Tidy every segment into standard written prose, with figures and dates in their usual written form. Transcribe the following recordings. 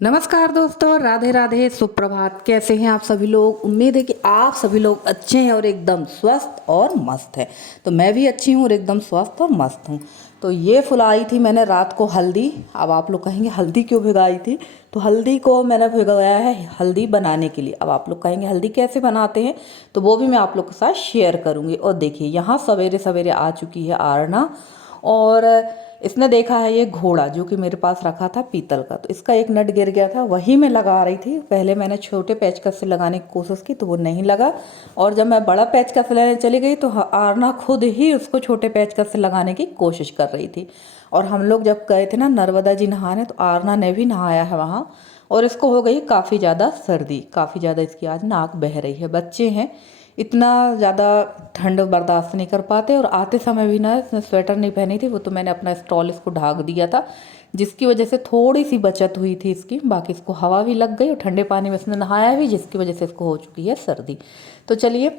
नमस्कार दोस्तों, राधे राधे, सुप्रभात। कैसे हैं आप सभी लोग? उम्मीद है कि आप सभी लोग अच्छे हैं और एकदम स्वस्थ और मस्त हैं। तो मैं भी अच्छी हूँ और एकदम स्वस्थ और मस्त हूँ। तो ये फुलाई थी मैंने रात को हल्दी। अब आप लोग कहेंगे हल्दी क्यों भिगाई थी? तो हल्दी को मैंने भिगोया है हल्दी बनाने के लिए। अब आप लोग कहेंगे हल्दी कैसे बनाते हैं, तो वो भी मैं आप लोग के साथ शेयर करूँगी। और देखिए यहाँ सवेरे सवेरे आ चुकी है आरना, और इसने देखा है ये घोड़ा जो कि मेरे पास रखा था पीतल का। तो इसका एक नट गिर गया था, वही मैं लगा रही थी। पहले मैंने छोटे पेचकस से लगाने की कोशिश की तो वो नहीं लगा, और जब मैं बड़ा पेचकस लेने चली गई तो आरना खुद ही उसको छोटे पेचकस से लगाने की कोशिश कर रही थी। और हम लोग जब गए थे ना नर्मदा जी नहाने, तो आरना ने भी नहाया है वहाँ, और इसको हो गई काफ़ी ज़्यादा सर्दी, काफ़ी ज़्यादा इसकी आज नाक बह रही है। बच्चे हैं, इतना ज़्यादा ठंड बर्दाश्त नहीं कर पाते। और आते समय भी ना इसने स्वेटर नहीं पहनी थी, वो तो मैंने अपना स्टॉल इसको ढाक दिया था, जिसकी वजह से थोड़ी सी बचत हुई थी इसकी। बाकी इसको हवा भी लग गई और ठंडे पानी में इसने नहाया भी, जिसकी वजह से इसको हो चुकी है सर्दी। तो चलिए,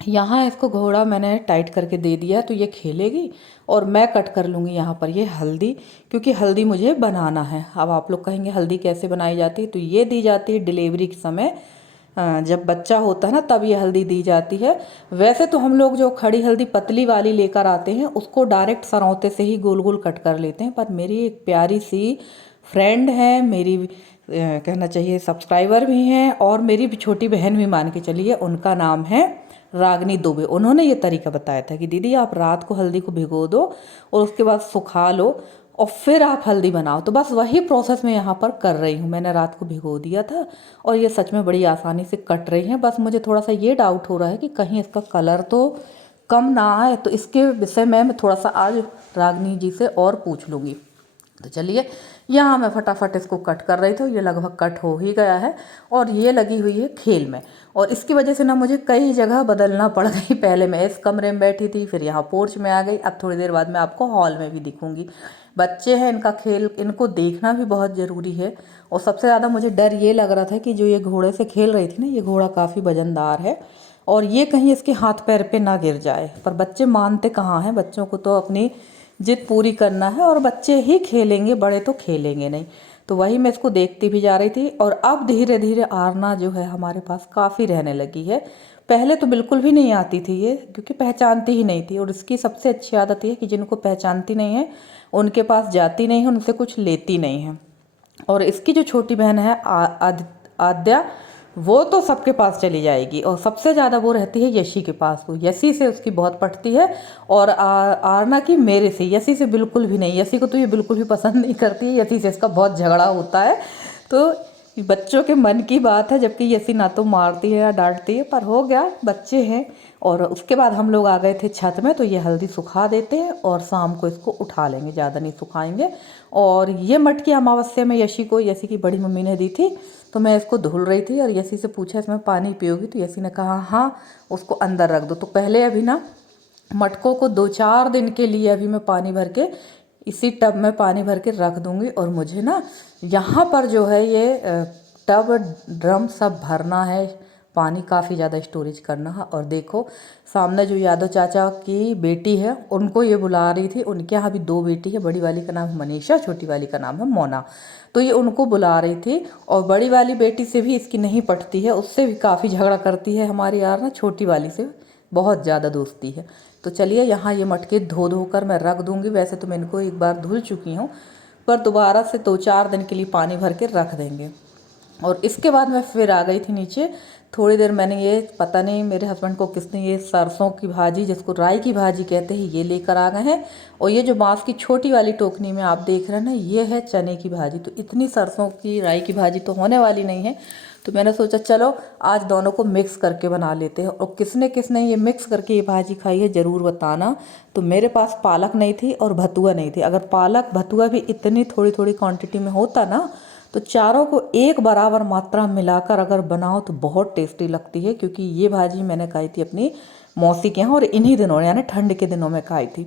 यहाँ इसको घोड़ा मैंने टाइट करके दे दिया है, तो ये खेलेगी और मैं कट कर लूँगी यहाँ पर ये हल्दी, क्योंकि हल्दी मुझे बनाना है। अब आप लोग कहेंगे हल्दी कैसे बनाई जाती है, तो ये दी जाती है डिलीवरी के समय। जब बच्चा होता है ना तब ये हल्दी दी जाती है। वैसे तो हम लोग जो खड़ी हल्दी पतली वाली लेकर आते हैं उसको डायरेक्ट सरौते से ही गोल गोल कट कर लेते हैं, पर मेरी एक प्यारी सी फ्रेंड है, मेरी कहना चाहिए सब्सक्राइबर भी हैं, और मेरी भी छोटी बहन भी मान के चलिए, उनका नाम है रागनी दुबे। उन्होंने ये तरीका बताया था कि दीदी आप रात को हल्दी को भिगो दो और उसके बाद सुखा लो और फिर आप हल्दी बनाओ। तो बस वही प्रोसेस मैं यहाँ पर कर रही हूँ। मैंने रात को भिगो दिया था और ये सच में बड़ी आसानी से कट रही है। बस मुझे थोड़ा सा ये डाउट हो रहा है कि कहीं इसका कलर तो कम ना आए, तो इसके विषय में मैं थोड़ा सा आज रागनी जी से और पूछ लूँगी। तो चलिए, यहाँ मैं फटाफट इसको कट कर रही थी, ये लगभग कट हो ही गया है। और ये लगी हुई है खेल में, और इसकी वजह से ना मुझे कई जगह बदलना पड़ गई। पहले मैं इस कमरे में बैठी थी, फिर यहाँ पोर्च में आ गई, अब थोड़ी देर बाद मैं आपको हॉल में भी दिखूंगी। बच्चे हैं, इनका खेल इनको देखना भी बहुत ज़रूरी है। और सबसे ज़्यादा मुझे डर ये लग रहा था कि जो ये घोड़े से खेल रही थी ना, ये घोड़ा काफ़ी वजनदार है और ये कहीं इसके हाथ पैर पे ना गिर जाए। पर बच्चे मानते कहाँ हैं, बच्चों को तो अपनी जिद पूरी करना है, और बच्चे ही खेलेंगे, बड़े तो खेलेंगे नहीं। तो वही मैं इसको देखती भी जा रही थी। और अब धीरे धीरे आरना जो है हमारे पास काफ़ी रहने लगी है। पहले तो बिल्कुल भी नहीं आती थी ये, क्योंकि पहचानती ही नहीं थी। और इसकी सबसे अच्छी आदत ये है कि जिनको पहचानती नहीं है उनके पास जाती नहीं है, उनसे कुछ लेती नहीं है। और इसकी जो छोटी बहन है आद्या, वो तो सबके पास चली जाएगी, और सबसे ज़्यादा वो रहती है यशी के पास। तो यशी से उसकी बहुत पटती है, और आरना की मेरे से, यशी से बिल्कुल भी नहीं। यशी को तो ये बिल्कुल भी पसंद नहीं करती है, यशी से इसका बहुत झगड़ा होता है। तो बच्चों के मन की बात है, जबकि यशी ना तो मारती है या डांटती है, पर हो गया, बच्चे हैं। और उसके बाद हम लोग आ गए थे छत में, तो ये हल्दी सुखा देते हैं और शाम को इसको उठा लेंगे, ज़्यादा नहीं सुखाएंगे। और ये मटकी अमावस्या में यशी की बड़ी मम्मी ने दी थी, तो मैं इसको धुल रही थी और यशी से पूछा इसमें पानी पियोगी, तो यशी ने कहा हाँ, उसको अंदर रख दो। तो पहले अभी ना मटकों को 2-4 दिन के लिए अभी मैं पानी भर के इसी टब में पानी भर के रख दूँगी। और मुझे ना यहाँ पर जो है ये टब ड्रम सब भरना है, पानी काफ़ी ज़्यादा स्टोरेज करना है। और देखो सामने जो यादव चाचा की बेटी है उनको ये बुला रही थी। उनके यहाँ भी 2 बेटी है, बड़ी वाली का नाम है मनीषा, छोटी वाली का नाम है मोना। तो ये उनको बुला रही थी, और बड़ी वाली बेटी से भी इसकी नहीं पटती है, उससे भी काफ़ी झगड़ा करती है हमारी यार ना, छोटी वाली से बहुत ज़्यादा दोस्ती है। तो चलिए, यहाँ ये मटके धो धो कर मैं रख दूँगी। वैसे तो मैं इनको एक बार धुल चुकी हूँ, पर दोबारा से 2-4 दिन के लिए पानी भर के रख देंगे। और इसके बाद मैं फिर आ गई थी नीचे। थोड़ी देर मैंने ये, पता नहीं मेरे हस्बैंड को किसने ये सरसों की भाजी, जिसको राई की भाजी कहते हैं, ये लेकर आ गए हैं। और ये जो बांस की छोटी वाली टोकनी में आप देख रहे हैं ना, ये है चने की भाजी। तो इतनी सरसों की राई की भाजी तो होने वाली नहीं है, तो मैंने सोचा चलो आज दोनों को मिक्स करके बना लेते हैं। और किसने किसने ये मिक्स करके ये भाजी खाई है ज़रूर बताना। तो मेरे पास पालक नहीं थी और भतुआ नहीं थी। अगर पालक भतुआ भी इतनी थोड़ी थोड़ी क्वांटिटी में होता ना, तो चारों को एक बराबर मात्रा मिलाकर अगर बनाओ तो बहुत टेस्टी लगती है। क्योंकि ये भाजी मैंने खाई थी अपनी मौसी के यहाँ, और इन्हीं दिनों यानी ठंड के दिनों में खाई थी।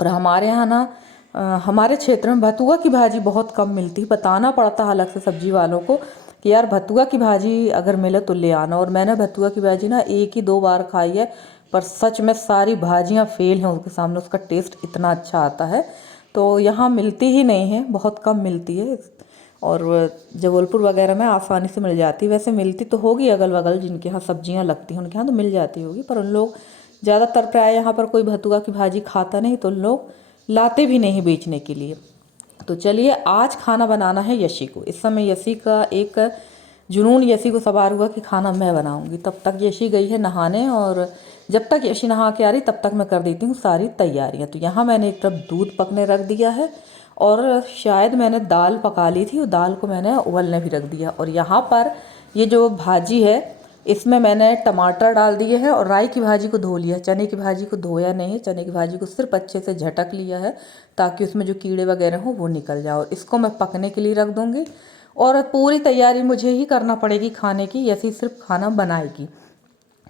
और हमारे यहाँ ना हमारे क्षेत्र में भतुआ की भाजी बहुत कम मिलती है। बताना पड़ता है अलग से सब्जी वालों को कि यार भतुआ की भाजी अगर मिले तो ले आना। और मैंने भतुआ की भाजी ना 1 ही 2 बार खाई है, पर सच में सारी भाजियाँ फेल हैं उसके सामने, उसका टेस्ट इतना अच्छा आता है। तो यहाँ मिलती ही नहीं है, बहुत कम मिलती है। और जबलपुर वगैरह में आसानी से मिल जाती। वैसे मिलती तो होगी अगल बगल जिनके यहाँ सब्जियाँ लगती हैं उनके यहाँ तो मिल जाती होगी, पर उन लोग ज़्यादातर प्राय यहाँ पर कोई भतुआ की भाजी खाता नहीं, तो उन लोग लाते भी नहीं बेचने के लिए। तो चलिए आज खाना बनाना है यशी को। इस समय यशी का एक जुनून यशी को सवार हुआ कि खाना मैं बनाऊंगी। तब तक यशी गई है नहाने, और जब तक यशी नहा के आ रही तब तक मैं कर देती हूँ सारी तैयारियाँ। तो यहाँ मैंने एक तरफ दूध पकने रख दिया है, और शायद मैंने दाल पका ली थी, वो दाल को मैंने उबलने भी रख दिया। और यहाँ पर ये जो भाजी है इसमें मैंने टमाटर डाल दिए हैं, और राई की भाजी को धो लिया। चने की भाजी को धोया नहीं है, चने की भाजी को सिर्फ अच्छे से झटक लिया है ताकि उसमें जो कीड़े वगैरह हों वो निकल जाए। और इसको मैं पकने के लिए रख दूँगी, और पूरी तैयारी मुझे ही करना पड़ेगी खाने की, ऐसी सिर्फ खाना बनाएगी।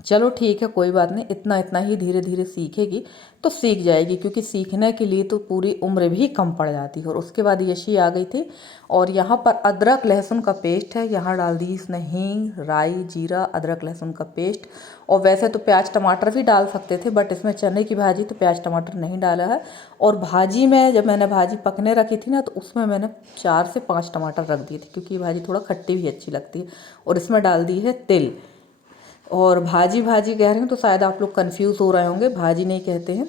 चलो ठीक है, कोई बात नहीं, इतना इतना ही धीरे धीरे सीखेगी तो सीख जाएगी, क्योंकि सीखने के लिए तो पूरी उम्र भी कम पड़ जाती है। और उसके बाद यशी आ गई थी, और यहाँ पर अदरक लहसुन का पेस्ट है, यहाँ डाल दी इसने हींग, राई, जीरा, अदरक लहसुन का पेस्ट। और वैसे तो प्याज टमाटर भी डाल सकते थे, बट इसमें चने की भाजी तो प्याज टमाटर नहीं डाला है। और भाजी में जब मैंने भाजी पकने रखी थी ना, तो उसमें मैंने 4 से 5 टमाटर रख दिए थे, क्योंकि ये भाजी थोड़ा खट्टी भी अच्छी लगती है। और इसमें डाल दी है तिल। और भाजी भाजी कह रहे हैं तो शायद आप लोग कंफ्यूज हो रहे होंगे, भाजी नहीं कहते हैं,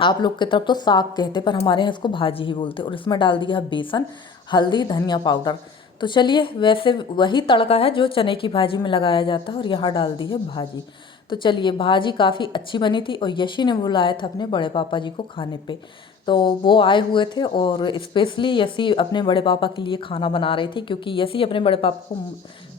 आप लोग की तरफ तो साग कहते हैं, पर हमारे यहाँ इसको भाजी ही बोलते हैं। और इसमें डाल दिया है बेसन, हल्दी, धनिया पाउडर। तो चलिए, वैसे वही तड़का है जो चने की भाजी में लगाया जाता है, और यहाँ डाल दी है भाजी। तो चलिए, भाजी काफ़ी अच्छी बनी थी, और यशी ने बुलाया था अपने बड़े पापा जी को खाने पे, तो वो आए हुए थे। और स्पेशली यशी अपने बड़े पापा के लिए खाना बना रही थी, क्योंकि यशी अपने बड़े पापा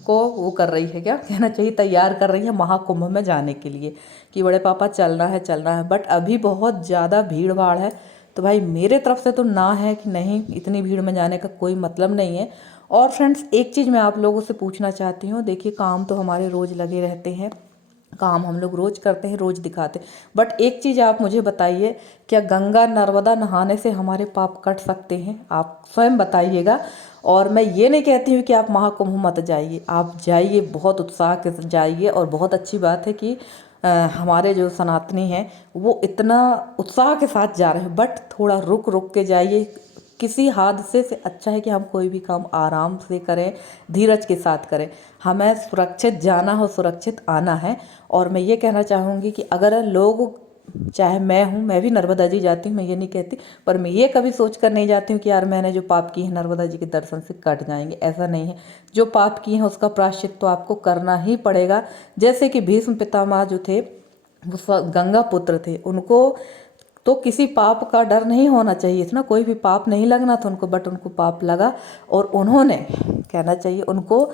को वो कर रही है, क्या कहना चाहिए, तैयार कर रही है महाकुंभ में जाने के लिए, कि बड़े पापा चलना है चलना है। बट अभी बहुत ज़्यादा भीड़ भाड़ है, तो भाई मेरे तरफ से तो ना है कि नहीं, इतनी भीड़ में जाने का कोई मतलब नहीं है। और फ्रेंड्स, एक चीज़ मैं आप लोगों से पूछना चाहती हूँ, देखिए काम तो हमारे रोज़ लगे रहते हैं, काम हम लोग रोज़ करते हैं, रोज़ दिखाते हैं, बट एक चीज़ आप मुझे बताइए, क्या गंगा नर्मदा नहाने से हमारे पाप कट सकते हैं? आप स्वयं बताइएगा। और मैं ये नहीं कहती हूँ कि आप महाकुंभ मत जाइए, आप जाइए, बहुत उत्साह के साथ जाइए। और बहुत अच्छी बात है कि हमारे जो सनातनी हैं वो इतना उत्साह के साथ जा रहे हैं, बट थोड़ा रुक रुक के जाइए। किसी हादसे से अच्छा है कि हम कोई भी काम आराम से करें, धीरज के साथ करें। हमें सुरक्षित जाना हो, सुरक्षित आना है। और मैं ये कहना चाहूँगी कि अगर लोग, चाहे मैं हूँ, मैं भी नर्मदा जी जाती हूँ, मैं ये नहीं कहती, पर मैं ये कभी सोच कर नहीं जाती हूँ कि यार मैंने जो पाप किए हैं नर्मदा जी के दर्शन से कट जाएंगे, ऐसा नहीं है। जो पाप किए हैं उसका प्रायश्चित तो आपको करना ही पड़ेगा। जैसे कि भीष्म पितामह जो थे वो गंगा पुत्र थे, उनको तो किसी पाप का डर नहीं होना चाहिए था ना, कोई भी पाप नहीं लगना था उनको, बट उनको पाप लगा, और उन्होंने, कहना चाहिए, उनको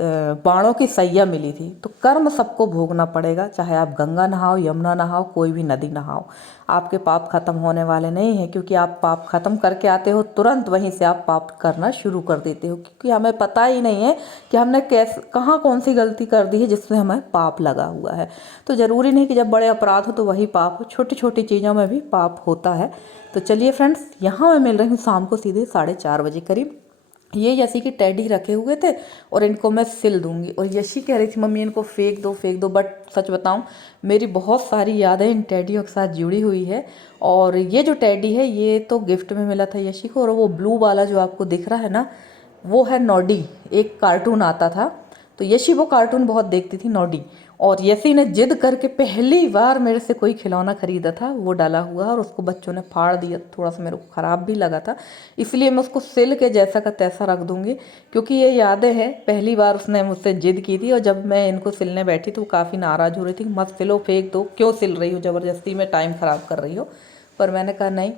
बाणों की सैया मिली थी। तो कर्म सबको भोगना पड़ेगा, चाहे आप गंगा नहाओ, यमुना नहाओ, कोई भी नदी नहाओ, आपके पाप खत्म होने वाले नहीं हैं। क्योंकि आप पाप खत्म करके आते हो, तुरंत वहीं से आप पाप करना शुरू कर देते हो, क्योंकि हमें पता ही नहीं है कि हमने कैसे, कहाँ कौन सी गलती कर दी है जिससे हमें पाप लगा हुआ है। तो ज़रूरी नहीं कि जब बड़े अपराध हो तो वही पाप हो, छोटी छोटी चीज़ों में भी पाप होता है। तो चलिए फ्रेंड्स, यहाँ मैं मिल रही हूँ शाम को सीधे 4:30 बजे करीब। ये यशी की टेडी रखे हुए थे, और इनको मैं सिल दूंगी। और यशी कह रही थी मम्मी इनको फेंक दो फेंक दो, बट सच बताऊं, मेरी बहुत सारी यादें इन टेडियों के साथ जुड़ी हुई है। और ये जो टेडी है ये तो गिफ्ट में मिला था यशी को, और वो ब्लू वाला जो आपको दिख रहा है ना, वो है नॉडी, एक कार्टून आता था। तो यशी वो कार्टून बहुत देखती थी, नॉडी। और यशी ने जिद करके पहली बार मेरे से कोई खिलौना खरीदा था, वो डाला हुआ है, और उसको बच्चों ने फाड़ दिया, थोड़ा सा मेरे को ख़राब भी लगा था। इसलिए मैं उसको सिल के जैसा का तैसा रख दूँगी, क्योंकि ये यादें हैं, पहली बार उसने मुझसे जिद की थी। और जब मैं इनको सिलने बैठी तो वो काफ़ी नाराज़ हो रही थी, मत सिलो, फेंक दो, क्यों सिल रही हो, ज़बरदस्ती में टाइम ख़राब कर रही हो। पर मैंने कहा नहीं,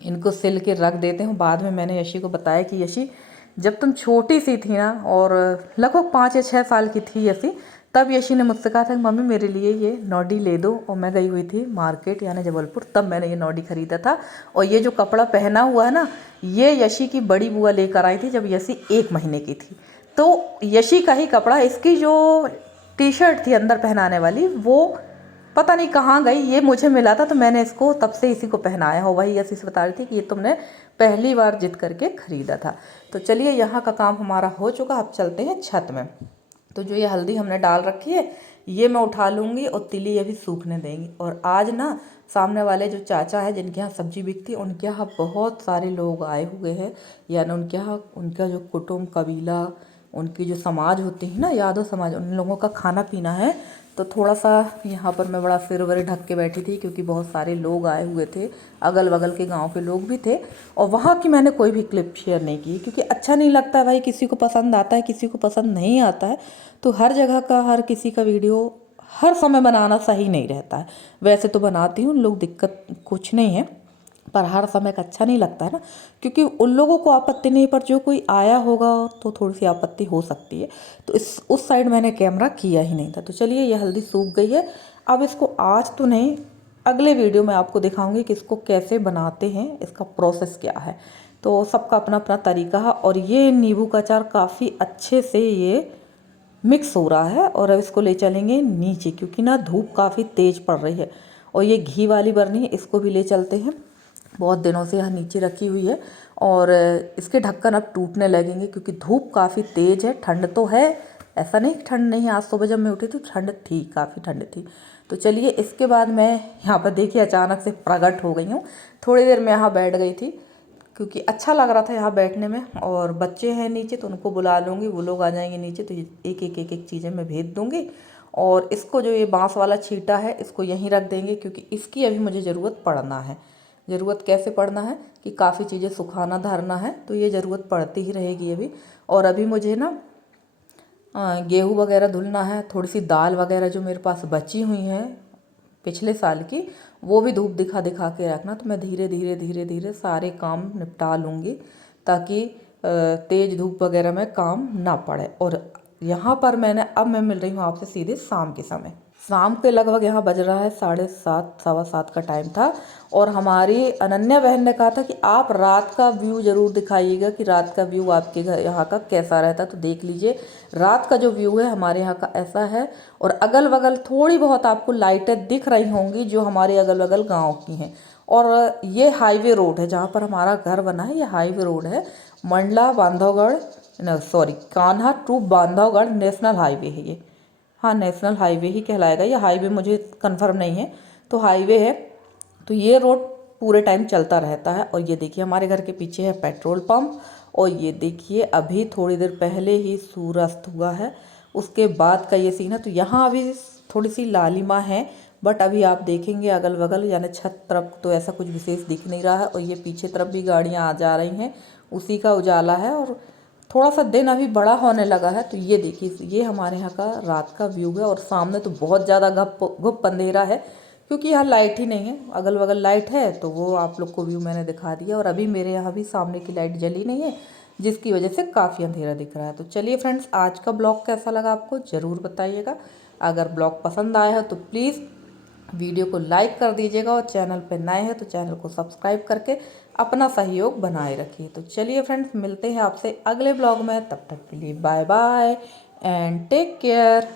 इनको सिल के रख देते हूँ। बाद में मैंने यशी को बताया कि यशी, जब तुम छोटी सी थी ना, और लगभग 5 या 6 साल की थी यशी, तब यशी ने मुझसे कहा था कि मम्मी मेरे लिए ये नॉडी ले दो। और मैं गई हुई थी मार्केट यानी जबलपुर, तब मैंने ये नॉडी खरीदा था। और ये जो कपड़ा पहना हुआ है ना, ये यशी की बड़ी बुआ लेकर आई थी जब यशी 1 महीने की थी। तो यशी का ही कपड़ा, इसकी जो टी शर्ट थी अंदर पहनाने वाली, वो पता नहीं कहाँ गई, ये मुझे मिला था, तो मैंने इसको तब से इसी को पहनाया हो। वही यशी से बता रही थी कि ये तुमने पहली बार जिद करके खरीदा था। तो चलिए, यहाँ का काम हमारा हो चुका, अब चलते हैं छत में। तो जो ये हल्दी हमने डाल रखी है ये मैं उठा लूँगी, और तिली अभी सूखने देंगी। और आज ना सामने वाले जो चाचा है जिनके यहाँ सब्जी बिकती है, उनके यहाँ बहुत सारे लोग आए हुए हैं, यानी उनके यहाँ उनका जो कुटुंब कबीला, उनकी जो समाज होती है ना, यादव समाज, उन लोगों का खाना पीना है। तो थोड़ा सा यहाँ पर मैं बड़ा सिर वरे ढक के बैठी थी, क्योंकि बहुत सारे लोग आए हुए थे, अगल बगल के गांव के लोग भी थे। और वहाँ की मैंने कोई भी क्लिप शेयर नहीं की, क्योंकि अच्छा नहीं लगता है भाई, किसी को पसंद आता है, किसी को पसंद नहीं आता है। तो हर जगह का हर किसी का वीडियो हर समय बनाना सही नहीं रहता है। वैसे तो बनाती हूँ, लोग दिक्कत कुछ नहीं है, पर हर समय का अच्छा नहीं लगता है ना, क्योंकि उन लोगों को आपत्ति नहीं, पर जो कोई आया होगा तो थोड़ी सी आपत्ति हो सकती है। तो उस साइड मैंने कैमरा किया ही नहीं था। तो चलिए, ये हल्दी सूख गई है। अब इसको आज तो नहीं, अगले वीडियो में आपको दिखाऊंगी कि इसको कैसे बनाते हैं, इसका प्रोसेस क्या है। तो सबका अपना अपना तरीका है। और ये नींबू का अचार काफ़ी अच्छे से ये मिक्स हो रहा है। और अब इसको ले चलेंगे नीचे, क्योंकि ना धूप काफ़ी तेज़ पड़ रही है। और ये घी वाली बरनी है, इसको भी ले चलते हैं। बहुत दिनों से यहाँ नीचे रखी हुई है, और इसके ढक्कन अब टूटने लगेंगे, क्योंकि धूप काफ़ी तेज़ है। ठंड तो है, ऐसा नहीं ठंड नहीं है, आज सुबह जब मैं उठी तो ठंड थी, काफ़ी ठंड थी। तो चलिए, इसके बाद मैं यहाँ पर देखिए अचानक से प्रकट हो गई हूँ। थोड़ी देर मैं यहाँ बैठ गई थी, क्योंकि अच्छा लग रहा था यहाँ बैठने में। और बच्चे हैं नीचे, तो उनको बुला लूँगी, वो लोग आ जाएंगे नीचे, तो एक एक एक एक चीज़ें मैं भेज दूँगी। और इसको जो ये बांस वाला छीटा है, इसको यहीं रख देंगे, क्योंकि इसकी अभी मुझे ज़रूरत पड़ना है। ज़रूरत कैसे पड़ना है कि काफ़ी चीज़ें सुखाना धरना है, तो ये ज़रूरत पड़ती ही रहेगी अभी। और अभी मुझे ना गेहूँ वगैरह धुलना है, थोड़ी सी दाल वगैरह जो मेरे पास बची हुई हैं पिछले साल की, वो भी धूप दिखा दिखा के रखना। तो मैं धीरे धीरे धीरे धीरे सारे काम निपटा लूँगी, ताकि तेज़ धूप वगैरह में काम ना पड़े। और यहाँ पर अब मैं मिल रही हूँ आपसे सीधे शाम के समय। शाम के लगभग यहाँ बज रहा है 7:30 7:15 का टाइम था। और हमारी अनन्या बहन ने कहा था कि आप रात का व्यू ज़रूर दिखाइएगा, कि रात का व्यू आपके घर यहाँ का कैसा रहता। तो देख लीजिए, रात का जो व्यू है हमारे यहाँ का ऐसा है। और अगल बगल थोड़ी बहुत आपको लाइटें दिख रही होंगी, जो हमारे अगल बगल गाँव की हैं। और ये हाईवे रोड है, जहाँ पर हमारा घर बना है, ये हाईवे रोड है। Mandla Bandhavgarh, sorry, Kanha to Bandhavgarh national highway है ये। हाँ, नेशनल हाईवे ही कहलाएगा ये, हाईवे मुझे कंफर्म नहीं है, तो हाईवे है। तो ये रोड पूरे टाइम चलता रहता है। और ये देखिए, हमारे घर के पीछे है पेट्रोल पंप। और ये देखिए, अभी थोड़ी देर पहले ही सूर्यास्त हुआ है, उसके बाद का ये सीन है। तो यहाँ अभी थोड़ी सी लालिमा है, बट अभी आप देखेंगे अगल बगल, यानी छत तरफ तो ऐसा कुछ विशेष दिख नहीं रहा है। और ये पीछे तरफ भी गाड़ियाँ आ जा रही हैं, उसी का उजाला है। और थोड़ा सा दिन अभी बड़ा होने लगा है। तो ये देखिए, ये हमारे यहाँ का रात का व्यू है। और सामने तो बहुत ज़्यादा घुप अंधेरा है, क्योंकि यहाँ लाइट ही नहीं है। अगल बगल लाइट है, तो वो आप लोग को व्यू मैंने दिखा दिया। और अभी मेरे यहाँ भी सामने की लाइट जली नहीं है, जिसकी वजह से काफ़ी अंधेरा दिख रहा है। तो चलिए फ्रेंड्स, आज का ब्लॉग कैसा लगा आपको ज़रूर बताइएगा। अगर ब्लॉग पसंद आया हो तो प्लीज़ वीडियो को लाइक कर दीजिएगा, और चैनल पर नए हैं तो चैनल को सब्सक्राइब करके अपना सहयोग बनाए रखिए। तो चलिए फ्रेंड्स, मिलते हैं आपसे अगले ब्लॉग में। तब तक के लिए bye bye and take care.